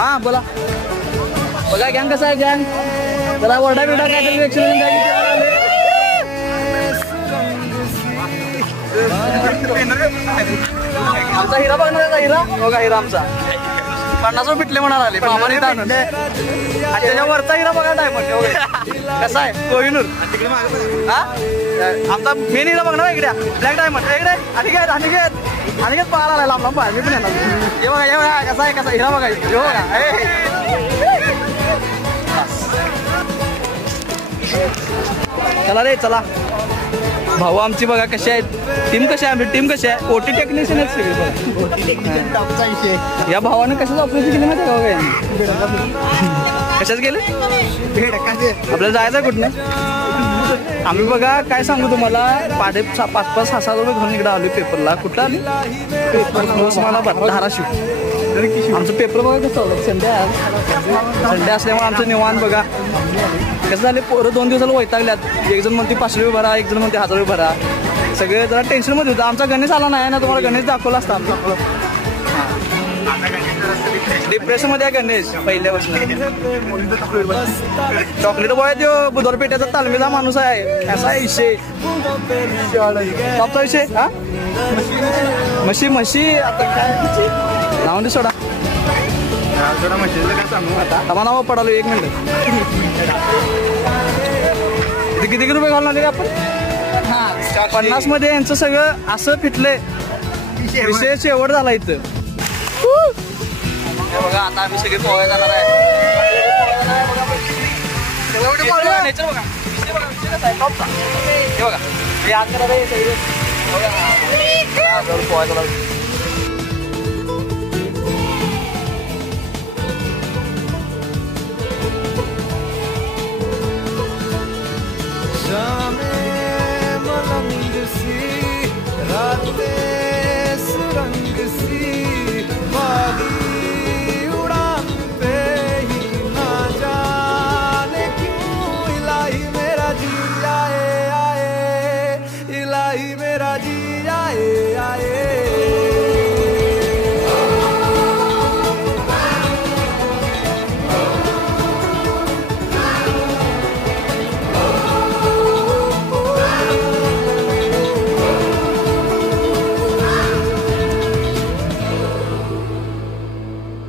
हा बोला. बघा गँग कसं आहे गँग. जरा वरडा बिरडा काय तरी ऍक्शन आमचा हिरा बघणार हिरा. बघा हिरा आमचा 50 रुपये पिटले म्हणाला आले मामाने आणून. आणि त्याच्या वरचा हिरा बघा डायमंड वगैरे कसा आहे कोहिनूर. हा आमचा मेन हिरा बघणार इकडे ब्लॅक डायमंड इकडे. आणि पाहायला आला लांब लांब पाहिजे मी पण येणार. हे बघा हे बघा कसा आहे कसा हिरा बघा हे बघा. चला रे चला. भाऊ आमची बघा कशी आहेत. टीम कशी आहे आमची टीम कशी आहे. ओटी टेक्निशियन आहेत सगळे. या भावाने कशाच ऑपरेशन केली माहिती का बघा. कशाच गेले आपल्याला जायचं कुठनं. आम्ही बघा काय सांगू तुम्हाला 5,000-6,000 रुपये घेऊन इकडे आलो पेपरला. कुठं आली पेपर मला धाराशिव. आमचं पेपर बघा कसं होतं. संडे असल्यामुळे आमचं निवांत बघा कसं झाले. पोरं 2 दिवसाला वैतागल्यात. एक जण म्हणते 500 रुपये भरा एक जण म्हणते 1000 रुपये भरा. सगळे जरा टेन्शन मध्ये होतं. आमचा गणेश आला नाही ना तुम्हाला गणेश दाखवला असता. डिप्रेशन मध्ये आहे गणेश पहिल्यापासून. चॉकलेट बॉय तो बुधवार पेट्याचा तालमीचा माणूस आहे. असा विषय टॉपचा विषय. हा म्हशी आता काय नाव दे सोडा. आता नाव पडालो 1 मिनिट. किती रुपये घालून आले आपण. 50 मध्ये यांचं सगळं असं फिटलंय. विषय शेवट झाला इथं. बघा आता आम्ही सगळे पोहाय जाणार आहे. मलंग सी रातें सुरंग सी